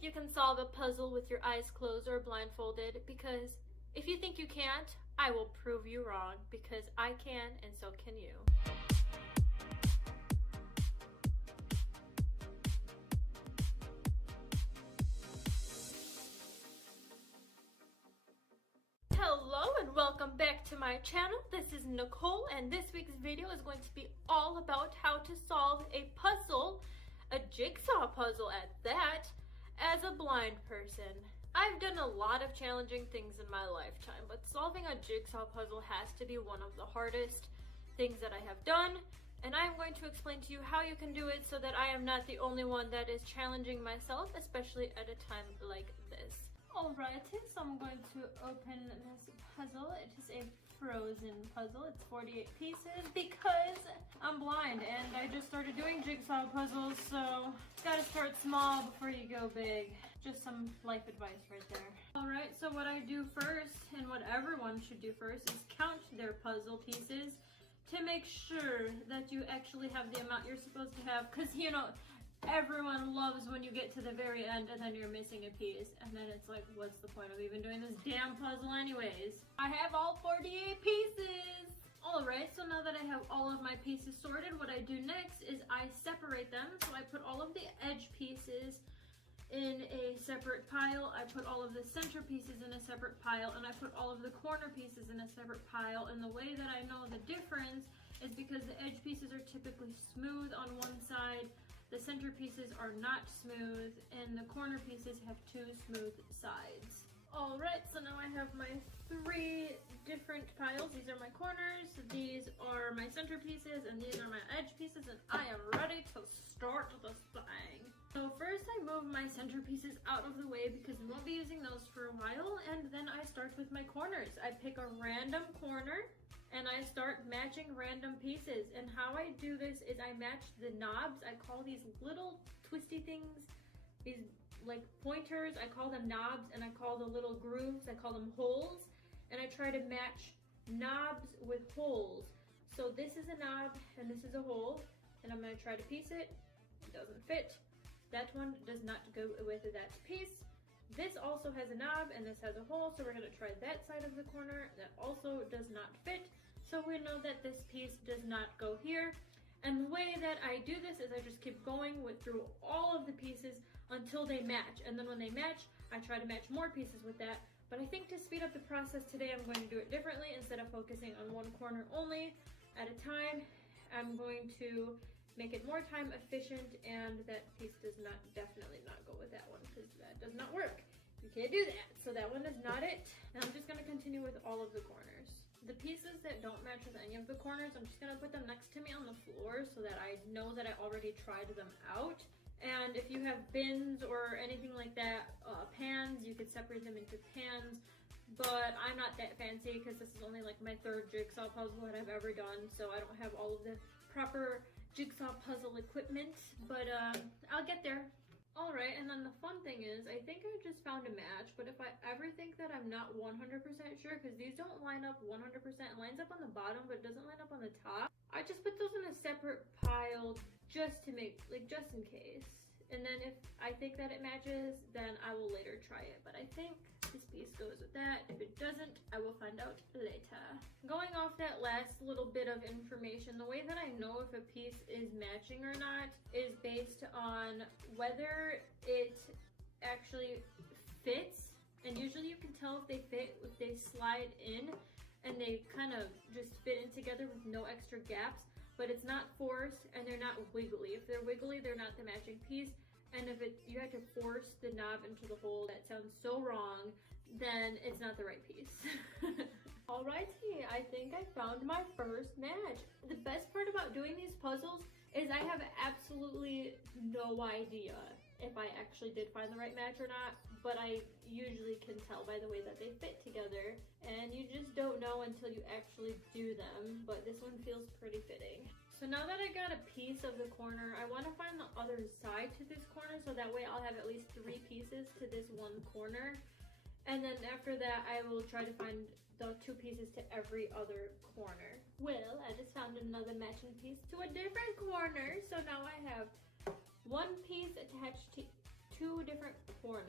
think you can solve a puzzle with your eyes closed or blindfolded, because if you think you can't, I will prove you wrong, because I can and so can you. Hello and welcome back to my channel. This is Nicole, and this week's video is going to be all about how to solve a puzzle, a jigsaw puzzle at that, as a blind person. I've done a lot of challenging things in my lifetime, but solving a jigsaw puzzle has to be one of the hardest things that I have done, and I'm going to explain to you how you can do it so that I am not the only one that is challenging myself, especially at a time like this. Alrighty, so I'm going to open this puzzle. It is a frozen puzzle. It's 48 pieces because I'm blind and I just started doing jigsaw puzzles, so gotta start small before you go big. Just some life advice right there. Alright, so what I do first, and what everyone should do first, is count their puzzle pieces to make sure that you actually have the amount you're supposed to have, because you know, everyone loves when you get to the very end and then you're missing a piece, and then it's like, what's the point of even doing this damn puzzle anyways? I have all 48 pieces! Alright, so now that I have all of my pieces sorted, what I do next is I separate them. So I put all of the edge pieces in a separate pile, I put all of the center pieces in a separate pile, and I put all of the corner pieces in a separate pile. And the way that I know the difference is because the edge pieces are typically smooth on one side, the center pieces are not smooth, and the corner pieces have two smooth sides. Alright, so now I have my three different piles. These are my corners, these are my center pieces, and these are my edge pieces, and I am ready to start this thing. So first I move my center pieces out of the way because we won't be using those for a while, and then I start with my corners. I pick a random corner and I start matching random pieces. And how I do this is I match the knobs. I call these little twisty things, these like pointers, I call them knobs, and I call the little grooves, I call them holes. And I try to match knobs with holes. So this is a knob and this is a hole, and I'm gonna try to piece it. It doesn't fit. That one does not go with that piece. This also has a knob and this has a hole, so we're gonna try that side of the corner. That also does not fit. So we know that this piece does not go here. And the way that I do this is I just keep going through all of the pieces until they match. And then when they match, I try to match more pieces with that. But I think to speed up the process today, I'm going to do it differently. Instead of focusing on one corner only at a time, I'm going to make it more time efficient, and that piece does definitely not go with that one, because that does not work. You can't do that. So that one is not it. And I'm just gonna continue with all of the corners. The pieces that don't match with any of the corners, I'm just gonna put them next to me on the floor so that I know that I already tried them out. And if you have bins or anything like that, pans, you could separate them into pans. But I'm not that fancy because this is only like my third jigsaw puzzle that I've ever done, so I don't have all of the proper jigsaw puzzle equipment, but I'll get there. Alright, and then the fun thing is, I think I just found a match, but if I ever think that I'm not 100% sure, because these don't line up 100%, it lines up on the bottom, but it doesn't line up on the top, I just put those in a separate pile just to make, like, just in case. And then if I think that it matches, then I will later try it. But I think this piece goes with that. If it doesn't, I will find out later. Going off that last little bit of information, the way that I know if a piece is matching or not is based on whether it actually fits. And usually you can tell if they fit if they slide in and they kind of just fit in together with no extra gaps. But it's not forced and they're not wiggly. If they're wiggly, they're not the matching piece. And if you have to force the knob into the hole, that sounds so wrong, then it's not the right piece. Alrighty, I think I found my first match. The best part about doing these puzzles is I have absolutely no idea if I actually did find the right match or not, but I usually can tell by the way that they fit together, and you just don't know until you actually do them, but this one feels pretty fitting. So now that I got a piece of the corner, I want to find the other side to this corner, so that way I'll have at least 3 pieces to this one corner. And then after that, I will try to find the 2 pieces to every other corner. Well, I just found another matching piece to a different corner. So now I have 1 piece attached to 2 different corners.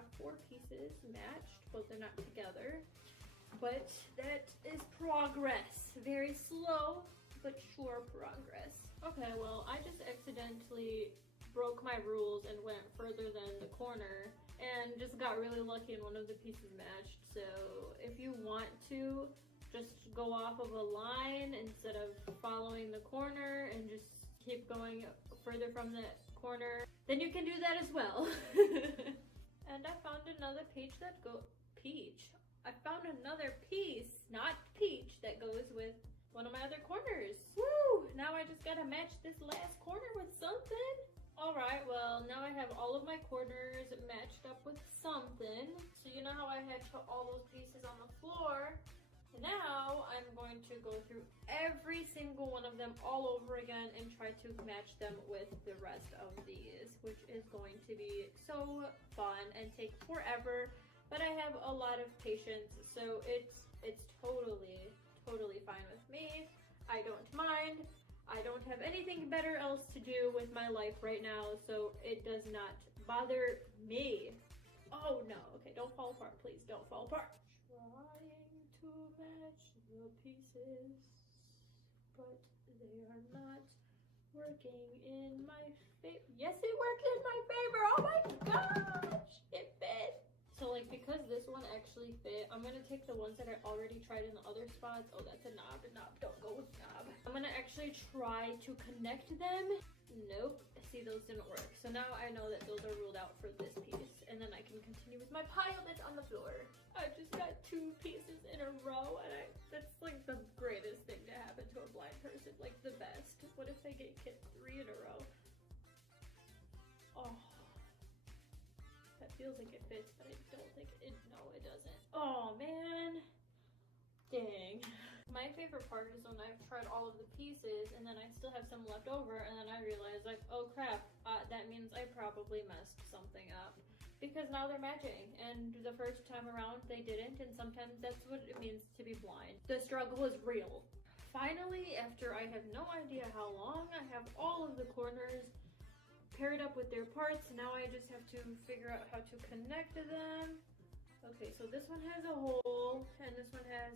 have 4 pieces matched, but they're not together. But that is progress. Very slow, but sure progress. Okay, well, I just accidentally broke my rules and went further than the corner and just got really lucky and one of the pieces matched. So if you want to just go off of a line instead of following the corner and just keep going further from the corner, then you can do that as well. And I found another peach that I found another piece, not peach, that goes with one of my other corners. Woo! Now I just gotta match this last corner with something. Alright, well, now I have all of my corners matched up with something. So you know how I had put all those pieces on the floor? Now I'm going to go through every single one of them all over again and try to match them with the rest of these, which is going to be so fun and take forever, but I have a lot of patience, so it's totally fine with me. I don't mind. I don't have anything better else to do with my life right now, so it does not bother me. Oh no, okay, don't fall apart, please, don't fall apart. Trying to match the pieces, but they are not working in my favor. Yes, it worked in my favor. Oh my gosh, it fit. So like, because this one actually fit, I'm gonna take the ones that I already tried in the other spots. Oh, that's a knob, don't go with knob. I'm gonna actually try to connect them. Nope, see, those didn't work. So now I know that those are ruled out for this piece, and then I can continue with my pile that's on the floor. I just got 2 pieces in a row, and that's like the greatest thing to happen to a blind person, like the best. What if they get hit 3 in a row? Oh, that feels like it fits, but I don't think it, no, it doesn't. Oh man, dang. My favorite part is when I've tried all of the pieces and then I still have some left over, and then I realize like, oh crap, that means I probably messed something up, because now they're matching, and the first time around they didn't, and sometimes that's what it means to be blind. The struggle is real. Finally, after I have no idea how long, I have all of the corners paired up with their parts. Now I just have to figure out how to connect to them. Okay, so this one has a hole and this one has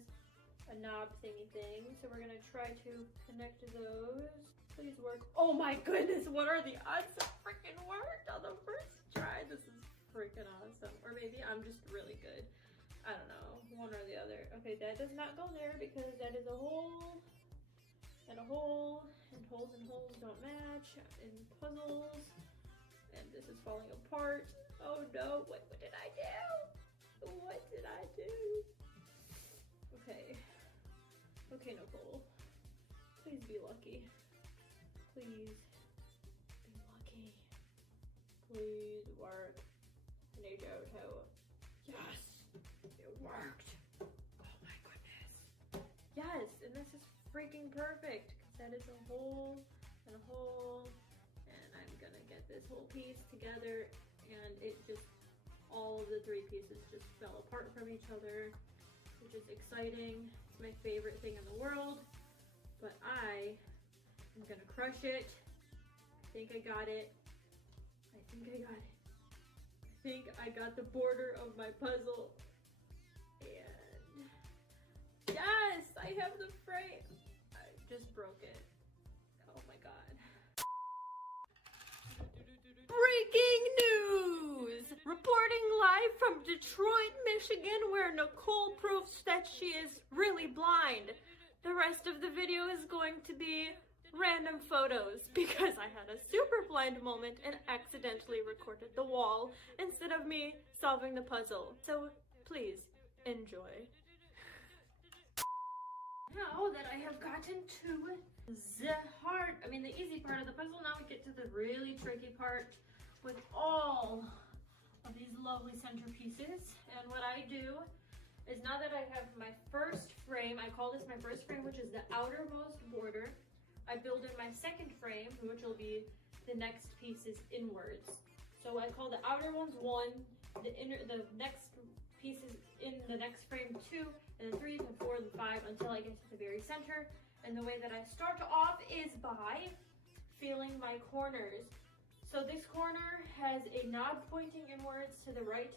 a knob thingy thing, so we're gonna try to connect those. Please work. Oh my goodness, what are the odds that freaking worked on the first try? This is freaking awesome. Or maybe I'm just really good. I don't know, one or the other. Okay, that does not go there because that is a hole and a hole, and holes don't match in puzzles. And this is falling apart. Oh no, what did I do? What did I do? Okay. Okay, Nicole. Please be lucky. Please be lucky. Please work. Naruto. Yes! It worked! Oh my goodness. Yes, and this is freaking perfect. That is a hole and a hole. And I'm gonna get this whole piece together, and it just, all of the 3 pieces just fell apart from each other, which is exciting. It's my favorite thing in the world, but I am gonna crush it. I think I got it. I think I got it. I think I got the border of my puzzle. And yes, I have the frame. I just broke it. Oh my god. Breaking news! Reporting live from Detroit, Michigan, where Nicole proves that she is really blind. The rest of the video is going to be random photos because I had a super blind moment and accidentally recorded the wall instead of me solving the puzzle. So please enjoy. Now that I have gotten to the easy part of the puzzle, now we get to the really tricky part with all of these lovely centerpieces. And what I do is, now that I have my first frame, I call this my first frame, which is the outermost border, I build in my second frame, which will be the next pieces inwards. So I call the outer ones 1, the next pieces in the next frame 2, and then 3, then 4, then 5, until I get to the very center. And the way that I start off is by feeling my corners. So this corner has a knob pointing inwards to the right,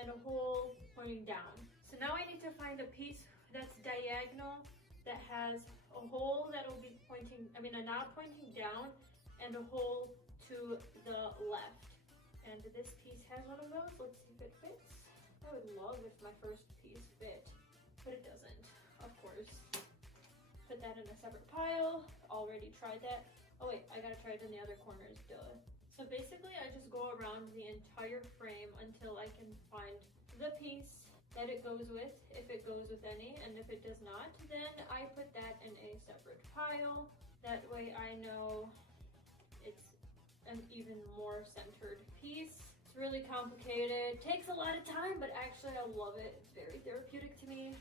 and a hole pointing down. So now I need to find a piece that's diagonal that has a hole that will be pointing, a knob pointing down and a hole to the left. And this piece has one of those. Let's see if it fits. I would love if my first piece fit, but it doesn't, of course. Put that in a separate pile. Already tried that. Oh wait, I gotta try it in the other corners, duh. So basically I just go around the entire frame until I can find the piece that it goes with, if it goes with any, and if it does not, then I put that in a separate pile. That way I know it's an even more centered piece. It's really complicated, takes a lot of time, but actually I love it. It's very therapeutic to me.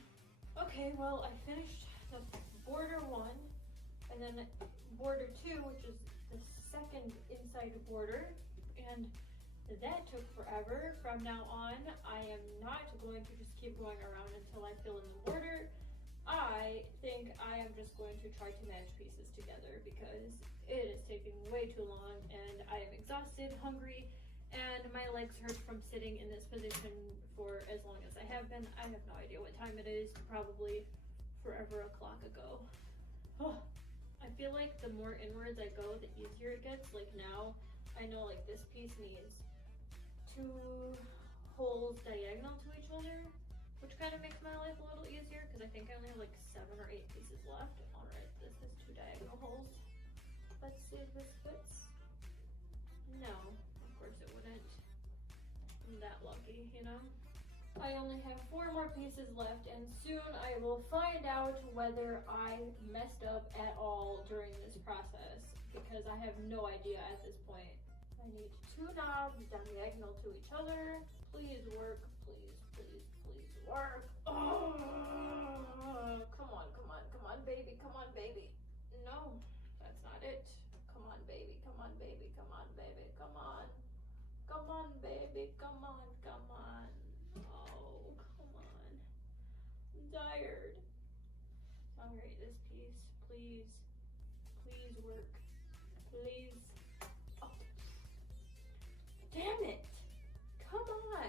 Okay, well I finished the border 1, and then border 2, which is the second inside border, and that took forever. From now on, I am not going to just keep going around until I fill in the border. I think I am just going to try to match pieces together because it is taking way too long and I am exhausted, hungry, and my legs hurt from sitting in this position for as long as I have been. I have no idea what time it is, probably forever o'clock ago. Oh, I feel like the more inwards I go, the easier it gets. Like now, I know like this piece needs 2 holes diagonal to each other, which kind of makes my life a little easier because I think I only have like 7 or 8 pieces left. All right, this is 2 diagonal holes. Let's see if this fits. No, of course it wouldn't. I'm that lucky, you know? I only have 4 more pieces left, and soon I will find out whether I messed up at all during this process because I have no idea at this point. I need 2 knobs diagonal to each other. Please work, please, please, please work. Oh, come on, come on, come on, baby, come on, baby. No, that's not it. Come on, baby, come on, baby, come on, baby, come on. Come on, baby, come on, come on. Oh, come on. I'm tired. All right, this piece, please, please work, please. Damn it! Come on!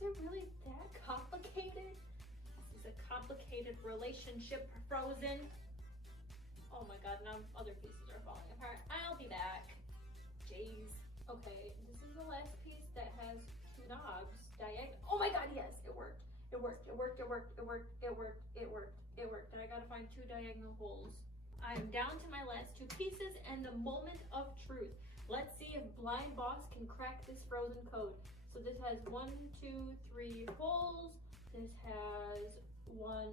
Is it really that complicated? This is a complicated relationship, Frozen. Oh my god, now other pieces are falling apart. I'll be back. Jeez. Okay, this is the last piece that has 2 knobs diagonal. Oh my god, yes, it worked. It worked, it worked, it worked, it worked, it worked, it worked, it worked. And I gotta find 2 diagonal holes. I am down to my last 2 pieces and the moment of truth. Let's see if Blind Boss can crack this Frozen code. So this has 1, 2, 3 holes. This has 1,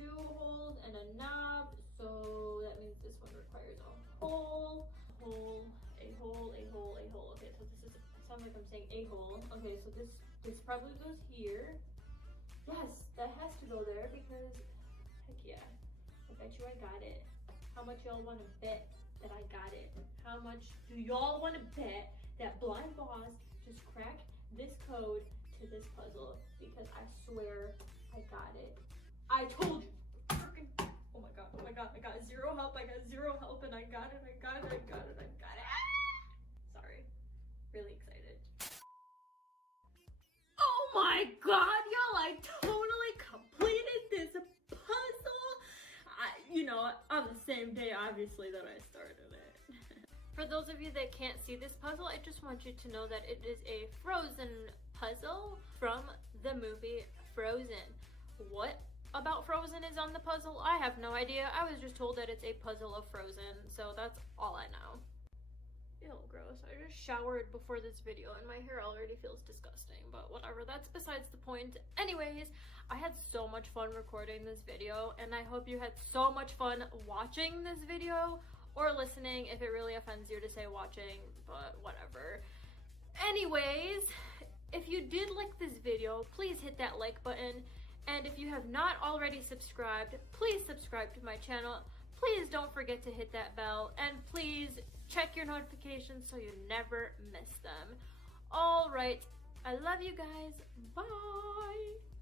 2 holes and a knob. So that means this one requires a hole, hole, a hole, a hole, a hole. Okay, so this is, it sounds like I'm saying a hole. Okay, so this probably goes here. Yes, that has to go there because, heck yeah, I bet you I got it. How much y'all want to bet that I got it? How much do y'all want to bet that Blind Boss just cracked this code to this puzzle? Because I swear I got it. I told you. Freaking, oh my god, I got 0 help, I got 0 help, and I got it, I got it, I got it, I got it. Ah! Sorry, really excited. Oh my god, y'all, I totally completed this puzzle. On the same day, obviously, that I started it. For those of you that can't see this puzzle, I just want you to know that it is a Frozen puzzle from the movie Frozen. What about Frozen is on the puzzle? I have no idea. I was just told that it's a puzzle of Frozen, so that's all I know. Ew, gross. I just showered before this video and my hair already feels disgusting, but whatever, that's besides the point. Anyways, I had so much fun recording this video, and I hope you had so much fun watching this video, or listening if it really offends you to say watching, but whatever. Anyways, if you did like this video, please hit that like button, and if you have not already subscribed, please subscribe to my channel. Please don't forget to hit that bell, and please check your notifications so you never miss them. All right, I love you guys. Bye.